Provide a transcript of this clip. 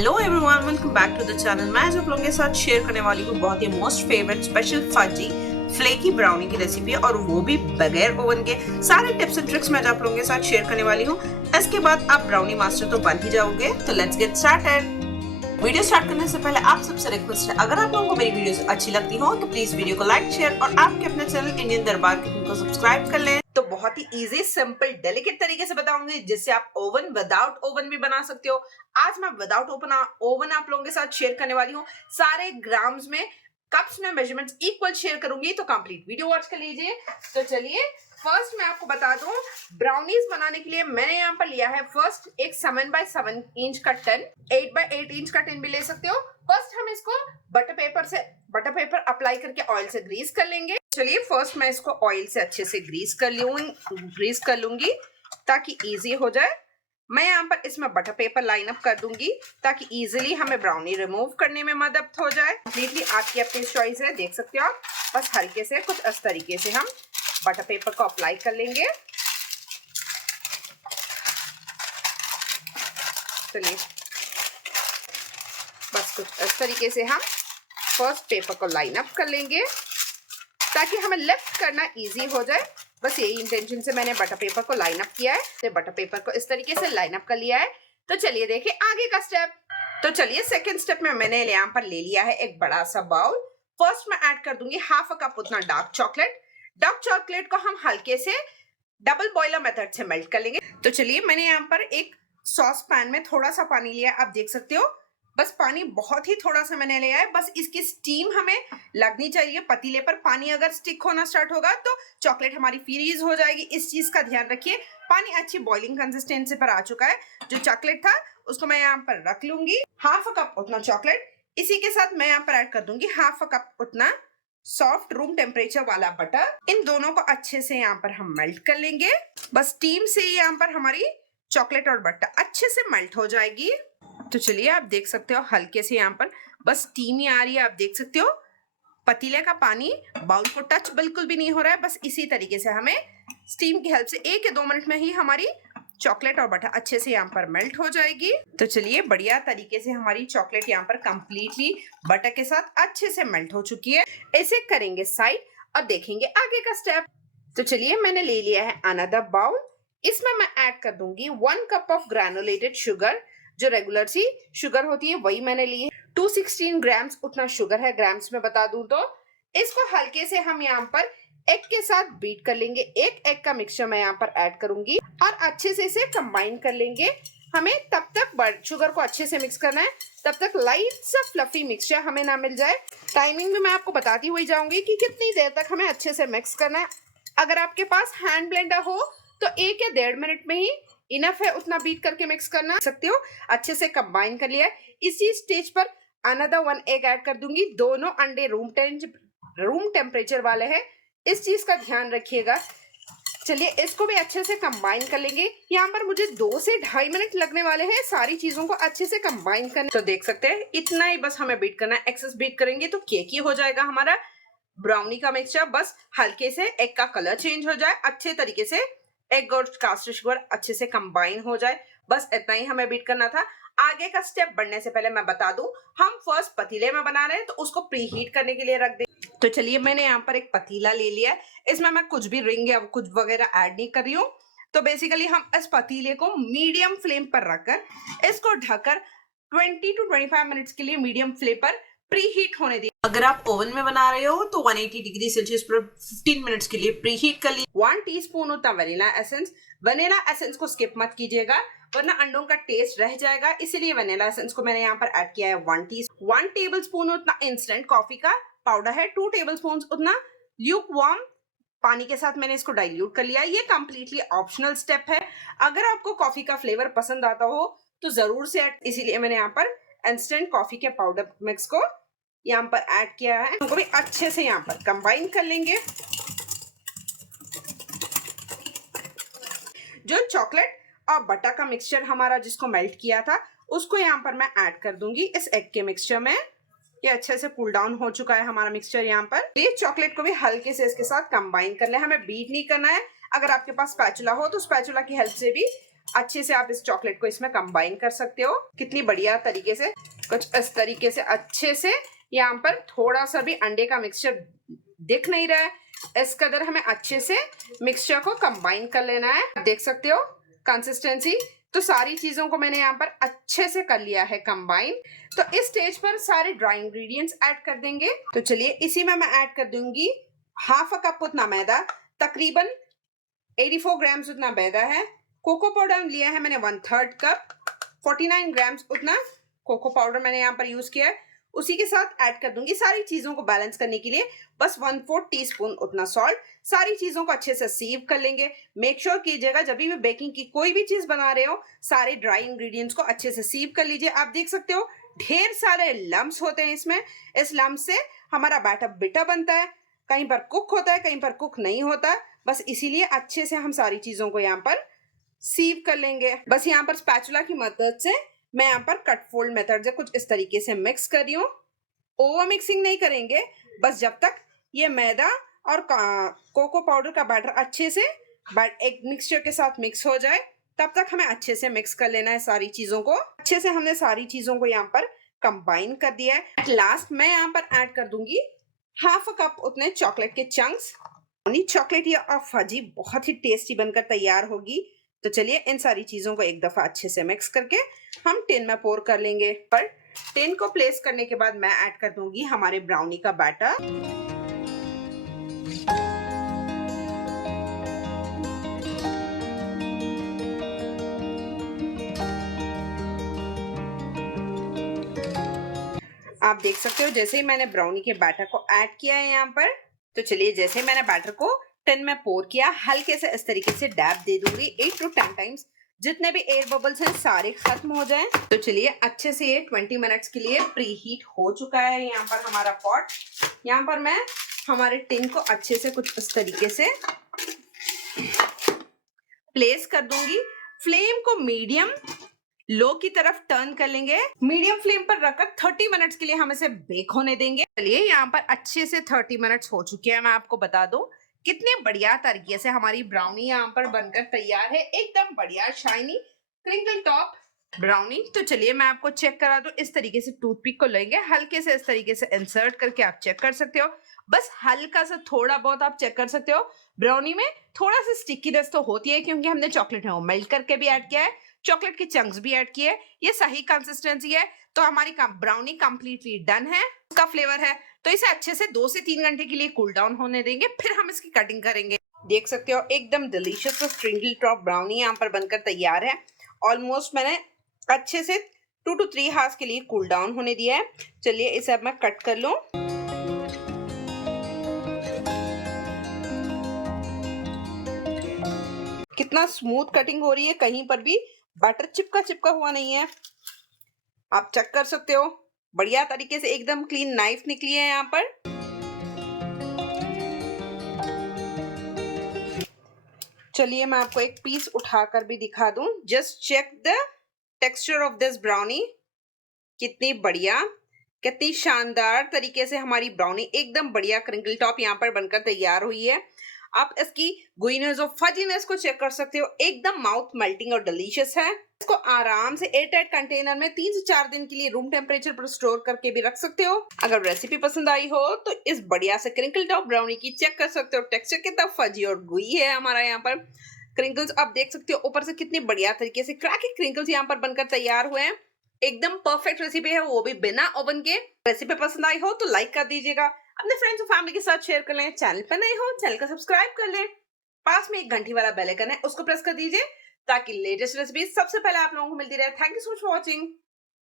Hello everyone, welcome back to the channel. मैं आज आप लोगों के साथ शेयर करने वाली हूँ बहुत ही most favourite special fuzzy flaky brownie की रेसिपी, और वो भी बगैर ओवन के। सारे टिप्स एंड ट्रिक्स मैं आज आप लोगों के साथ शेयर करने वाली हूँ। इसके बाद आप ब्राउनी मास्टर तो बन ही जाओगे। तो let's get started. Video start करने से पहले आप सबसे रिक्वेस्ट है, अगर आप लोगों को मेरी वीडियोस अच्छी लगती हो तो प्लीज वीडियो को लाइक, शेयर और आपके अपने चैनल इंडियन दरबार कुकिंग को सब्सक्राइब कर लें। तो बहुत ही इजी, सिंपल, डेलिकेट तरीके से बताऊंगी जिससे आप ओवन विदाउट ओवन भी बना सकते हो। आज मैं विदाउट ओवन आप लोगों के साथ शेयर करने वाली हूँ। सारे ग्राम्स में, कप्स में मेजरमेंट्स इक्वल शेयर करूंगी, तो कंप्लीट वीडियो वॉच कर लीजिए। तो चलिए, फर्स्ट मैं आपको बता दूं, ब्राउनीज बनाने के लिए मैंने यहाँ पर लिया है फर्स्ट एक 7 बाय 7 इंच का टिन, 8 बाय 8 इंच का टिन भी ले सकते हो। फर्स्ट हम इसको बटर पेपर अप्लाई करके ऑयल से ग्रीस कर लेंगे। चलिए, फर्स्ट मैं इसको ऑयल से अच्छे से ग्रीस कर लूंगी ताकि इजी हो जाए। मैं यहाँ पर इसमें बटर पेपर लाइन अप कर दूंगी ताकि इजीली हमें ब्राउनी रिमूव करने में मदद हो जाए। कंप्लीटली आपकी अपनी चॉइस है, देख सकते हो आप। बस हल्के से कुछ इस तरीके से हम बटर पेपर को अप्लाई कर लेंगे। चलिए, बस कुछ इस तरीके से हम फर्स्ट पेपर को लाइन अप कर लेंगे ताकि हमें लिफ्ट करना इजी हो जाए। बस यही इंटेंशन से मैंने बटर पेपर को लाइन अप किया है। तो बटर पेपर को इस तरीके से लाइन अप कर लिया है। तो चलिए देखिए आगे का स्टेप। तो चलिए, सेकंड स्टेप में मैंने यहाँ पर ले लिया है एक बड़ा सा बाउल। फर्स्ट मैं ऐड कर दूंगी हाफ अ कप उतना डार्क चॉकलेट। डार्क चॉकलेट को हम हल्के से डबल बॉयलर मेथड से मेल्ट कर लेंगे। तो चलिए, मैंने यहाँ पर एक सॉस पैन में थोड़ा सा पानी लिया, आप देख सकते हो। बस पानी बहुत ही थोड़ा सा मैंने लिया है। बस इसकी स्टीम हमें लगनी चाहिए पतीले पर। पानी अगर स्टिक होना स्टार्ट होगा तो चॉकलेट हमारी फ्रीज हो जाएगी। इस चीज का ध्यान रखिए। पानी अच्छी बॉइलिंग कंसिस्टेंसी पर आ चुका है। जो चॉकलेट था उसको मैं यहाँ पर रख लूंगी। हाफ अ कप उतना चॉकलेट, इसी के साथ मैं यहाँ पर ऐड कर दूंगी हाफ अ कप उतना सॉफ्ट रूम टेम्परेचर वाला बटर। इन दोनों को अच्छे से यहाँ पर हम मेल्ट कर लेंगे। बस स्टीम से यहाँ पर हमारी चॉकलेट और बटर अच्छे से मेल्ट हो जाएगी। तो चलिए, आप देख सकते हो हल्के से यहाँ पर बस स्टीम ही आ रही है। आप देख सकते हो पतीले का पानी बाउल को टच बिल्कुल भी नहीं हो रहा है। बस इसी तरीके से हमें स्टीम की हेल्प से 1 या 2 मिनट में ही हमारी चॉकलेट और बटर अच्छे से यहाँ पर मेल्ट हो जाएगी। तो चलिए, बढ़िया तरीके से हमारी चॉकलेट यहाँ पर कंप्लीटली बटर के साथ अच्छे से मेल्ट हो चुकी है। ऐसे करेंगे साइड और देखेंगे आगे का स्टेप। तो चलिए, मैंने ले लिया है अनदर बाउल। इसमें मैं ऐड कर दूंगी 1 कप ऑफ ग्रैनुलेटेड शुगर। जो रेगुलर सी शुगर होती है वही मैंने ली है। 216 ग्राम्स उतना शुगर है, ग्राम्स में बता दूं तो। इसको हल्के से हम यहाँ पर एग के साथ बीट कर लेंगे। एक एग का मिक्सचर मैं यहाँ पर ऐड करूंगी और अच्छे से इसे कंबाइन कर लेंगे। हमें तब तक शुगर को अच्छे से मिक्स करना है, तब तक लाइट सा फ्लफी मिक्सचर हमें ना मिल जाए। टाइमिंग भी मैं आपको बताती हुई जाऊंगी कि कितनी देर तक हमें अच्छे से मिक्स करना है। अगर आपके पास हैंड ब्लेंडर हो तो 1 या 1.5 मिनट में ही इनफ है उतना बीट करके मिक्स करना। सकते हो अच्छे से कंबाइन कर लिया है। इसी स्टेज पर अनदर 1 एग ऐड कर दूंगी। दोनों अंडे रूम टेम्परेचर वाले हैं, इस चीज का ध्यान रखिएगा। चलिए, इसको भी अच्छे से कंबाइन कर लेंगे। यहाँ पर मुझे 2 से 2.5 मिनट लगने वाले हैं सारी चीजों को अच्छे से कंबाइन करने। तो देख सकते हैं इतना ही बस हमें बीट करना है। एक्सेस बीट करेंगे तो केकी हो जाएगा हमारा ब्राउनी का मिक्सचर। बस हल्के से एग का कलर चेंज हो जाए, अच्छे तरीके से एग और कास्टर शुगर अच्छे से कंबाइन हो जाए, बस इतना ही हमें बीट करना था। आगे का स्टेप बढ़ने से पहले मैं बता दूं, हम फर्स्ट पतीले में बना रहे हैं तो उसको प्री हीट करने के लिए रख दें। तो चलिए, मैंने यहाँ पर एक पतीला ले लिया है। इसमें मैं कुछ भी रिंग या कुछ वगैरह ऐड नहीं कर रही हूँ। तो बेसिकली हम इस पतीले को मीडियम फ्लेम पर रखकर इसको ढककर 20 to 25 मिनट्स के लिए मीडियम फ्लेम पर प्री हीट होने दी। अगर आप ओवन में बना रहे हो तो 180 डिग्री सेल्सियस पर 15 मिनट्स के लिए प्री हीट कर लीजिए। 1 टीस्पून होता वनीला एसेंस को स्किप मत कीजिएगा वरना अंडों का टेस्ट रह जाएगा। इसीलिए वनीला एसेंस को मैंने यहाँ पर ऐड किया है 1 टेबल स्पून उतना इंस्टेंट कॉफी का पाउडर है। 2 टेबल स्पून उतना ल्यूक वार्म पानी के साथ मैंने इसको डाइल्यूट कर लिया। ये कंप्लीटली ऑप्शनल स्टेप है। अगर आपको कॉफी का फ्लेवर पसंद आता हो तो जरूर से ऐड, इसीलिए मैंने यहाँ पर इंस्टेंट कॉफी के पाउडर मिक्स को यहाँ पर ऐड किया है। उनको भी अच्छे से यहाँ पर कंबाइन कर लेंगे। जो चॉकलेट और बटर का मिक्सचर हमारा जिसको मेल्ट किया था उसको यहाँ पर मैं ऐड कर दूंगी इस एग के मिक्सचर में। ये अच्छे से कूल डाउन हो चुका है हमारा मिक्सचर। यहाँ पर ये चॉकलेट को भी हल्के से इसके साथ कंबाइन कर ले, हमें बीट नहीं करना है। अगर आपके पास स्पैचुला हो तो स्पैचुला की हेल्प से भी अच्छे से आप इस चॉकलेट को इसमें कंबाइन कर सकते हो। कितनी बढ़िया तरीके से, कुछ इस तरीके से अच्छे से। यहाँ पर थोड़ा सा भी अंडे का मिक्सचर दिख नहीं रहा है, इस कदर हमें अच्छे से मिक्सचर को कंबाइन कर लेना है। देख सकते हो कंसिस्टेंसी। तो सारी चीजों को मैंने यहाँ पर अच्छे से कर लिया है कंबाइन। तो इस स्टेज पर सारे ड्राई इंग्रेडिएंट्स ऐड कर देंगे। तो चलिए इसी में मैं ऐड कर दूंगी हाफ अ कप उतना मैदा, तकरीबन 84 ग्राम्स उतना मैदा है। कोको पाउडर लिया है मैंने 1/3 कप, 49 ग्राम्स उतना कोको पाउडर मैंने यहाँ पर यूज किया है। उसी के साथ ऐड कर दूंगी सारी चीजों को बैलेंस करने के लिए बस 1/4 टीस्पून उतना सॉल्ट। सारी चीजों को अच्छे से सीव कर लेंगे। मेक श्योर कीजिएगा जब भी बेकिंग की कोई भी चीज बना रहे हो, सारे ड्राई इंग्रेडिएंट्स को अच्छे से सीव कर लीजिए। आप देख सकते हो ढेर सारे लम्स होते हैं इसमें। इस लम्स से हमारा बैटर बिटर बनता है, कहीं पर कुक होता है, कहीं पर कुक नहीं होता। बस इसीलिए अच्छे से हम सारी चीजों को यहाँ पर सीव कर लेंगे। बस यहाँ पर स्पैचुला की मदद से मैं यहाँ पर कट फोल्ड मेथड से कुछ इस तरीके से मिक्स कर रही हूँ। ओवर मिक्सिंग नहीं करेंगे, बस जब तक ये मैदा और कोको पाउडर का बैटर अच्छे से एक मिक्सचर के साथ मिक्स हो जाए, तब तक हमें अच्छे से मिक्स कर लेना है सारी चीजों को। अच्छे से हमने सारी चीजों को यहाँ पर कंबाइन कर दिया है। एट लास्ट मैं यहाँ पर ऐड कर दूंगी हाफ अ कप उतने चॉकलेट के चंक्स। चॉकलेट या फजी बहुत ही टेस्टी बनकर तैयार होगी। तो चलिए इन सारी चीजों को एक दफा अच्छे से मिक्स करके हम टिन में पोर कर लेंगे। पर टिन को प्लेस करने के बाद मैं ऐड कर दूंगी हमारे ब्राउनी का बैटर। आप देख सकते हो जैसे ही मैंने ब्राउनी के बैटर को ऐड किया है यहाँ पर, तो चलिए जैसे ही मैंने बैटर को टिन में पोर किया, हल्के से इस तरीके से डैब दे दूंगी 8 to 10 टाइम्स, जितने भी एयर बबल्स हैं सारे खत्म हो जाएं। तो चलिए अच्छे से ये 20 मिनट्स के लिए प्री हीट हो चुका है यहाँ पर हमारा पॉट। यहाँ पर मैं हमारे टिन को अच्छे से कुछ इस तरीके से प्लेस कर दूंगी। फ्लेम को मीडियम लो की तरफ टर्न कर लेंगे। मीडियम फ्लेम पर रखकर 30 मिनट्स के लिए हम इसे बेक होने देंगे। चलिए यहाँ पर अच्छे से 30 मिनट्स हो चुके हैं। मैं आपको बता दूं कितने बढ़िया तरीके से हमारी ब्राउनी यहाँ पर बनकर तैयार है, एकदम बढ़िया शाइनी क्रिंकल टॉप ब्राउनी। तो चलिए मैं आपको चेक करा दूं। इस तरीके से टूथपिक को लेंगे, हल्के से इस तरीके से इंसर्ट करके आप चेक कर सकते हो। बस हल्का सा थोड़ा बहुत आप चेक कर सकते हो। ब्राउनी में थोड़ा सा स्टिकीनेस तो होती है क्योंकि हमने चॉकलेट है वो मेल्ट करके भी ऐड किया है, चॉकलेट के चंक्स भी ऐड किए। ये सही कंसिस्टेंसी है। तो हमारी ब्राउनी कंप्लीटली डन है। उसका फ्लेवर है तो इसे अच्छे से 2 से 3 घंटे के लिए कूल डाउन होने देंगे, फिर हम इसकी कटिंग करेंगे। देख सकते हो एकदम डिलीशियस स्प्रिंकल टॉप ब्राउनी यहाँ पर बनकर तैयार है। ऑलमोस्ट मैंने अच्छे से 2 to 3 आवर्स के लिए कूल डाउन होने दिया है। चलिए इसे अब मैं कट कर लूं। कितना स्मूथ कटिंग हो रही है, कहीं पर भी बटर चिपका हुआ नहीं है। आप चेक कर सकते हो बढ़िया तरीके से एकदम क्लीन नाइफ निकली है यहाँ पर। चलिए मैं आपको एक पीस उठाकर भी दिखा दूं। Just check the texture of this brownie. कितनी बढ़िया, कितनी शानदार तरीके से हमारी ब्राउनी एकदम बढ़िया क्रिंकल टॉप यहाँ पर बनकर तैयार हुई है। आप इसकी गुइनेस और फजीनेस को चेक कर सकते हो, एकदम माउथ मेल्टिंग और डिलीशियस है। इसको आराम से एयरटाइट कंटेनर में 3 से 4 दिन के लिए रूम टेम्परेचर पर स्टोर करके भी रख सकते हो। अगर रेसिपी पसंद आई हो तो इस बढ़िया से क्रिंकल टॉप ब्राउनी की चेक कर सकते हो। टेक्सचर कितना फजी और गुई है हमारा यहाँ पर। क्रिंकल्स आप देख सकते हो ऊपर से कितनी बढ़िया तरीके से क्रैकी क्रिंकल्स यहाँ पर बनकर तैयार हुए हैं। एकदम परफेक्ट रेसिपी है, वो भी बिना ओवन के। रेसिपी पसंद आई हो तो लाइक कर दीजिएगा, अपने फ्रेंड्स और फैमिली के साथ शेयर कर लें। चैनल पर नए हो चैनल को सब्सक्राइब कर लें। पास में एक घंटी वाला बेल आइकन है, उसको प्रेस कर दीजिए ताकि लेटेस्ट रेसिपी सबसे पहले आप लोगों को मिलती रहे। Thank you so much for watching.